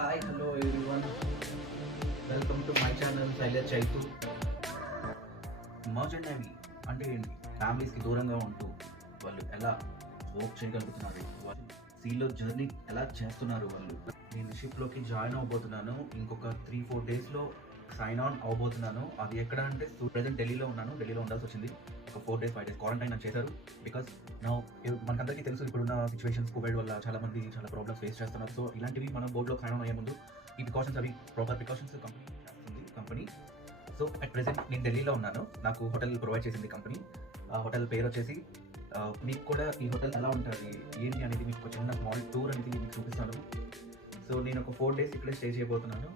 Hi hello everyone, welcome to my channel Shailaj Chaitu. Merchant navy అంటే ఏంటి? ఫ్యామిలీస్కి దూరంగా ఉంటూ వాళ్ళు ఎలా వర్క్ చేయగలుగుతున్నారు, వాళ్ళు సీలో జర్నీ ఎలా చేస్తున్నారు వాళ్ళు. నేను షిప్లోకి జాయిన్ అవబోతున్నాను. ఇంకొక 3-4 డేస్లో సైన్ ఆన్ అవబోతున్నాను. అది ఎక్కడ అంటే ప్రజెంట్ ఢిల్లీలో ఉన్నాను. ఢిల్లీలో ఉండాల్సి వచ్చింది. ఒక 4 డేస్ 5 డేస్ క్వారంటైన్ అని చేశారు. బికాస్ మనకందరికీ తెలుసు, ఇప్పుడున్న సిచ్యువేషన్స్ కోవిడ్ వల్ల చాలా మంది చాలా ప్రాబ్లమ్స్ ఫేస్ చేస్తున్నారు. సో ఇలాంటివి మనం బోర్డులో సైన్ ఆన్ అయ్యే ముందు ఈ ప్రికాషన్స్ అవి proper precautions company. So at present నేను ఢిల్లీలో ఉన్నాను. నాకు హోటల్ ప్రొవైడ్ చేసింది కంపెనీ. ఆ హోటల్ పేరు వచ్చేసి మీకు కూడా ఈ హోటల్ ఎలా ఉంటుంది ఏంటి అనేది మీకు ఒక చిన్న స్మాల్ టూర్ అనేది మీకు చూపిస్తాను. సో నేను ఒక 4 డేస్ ఇక్కడే స్టే చేయబోతున్నాను.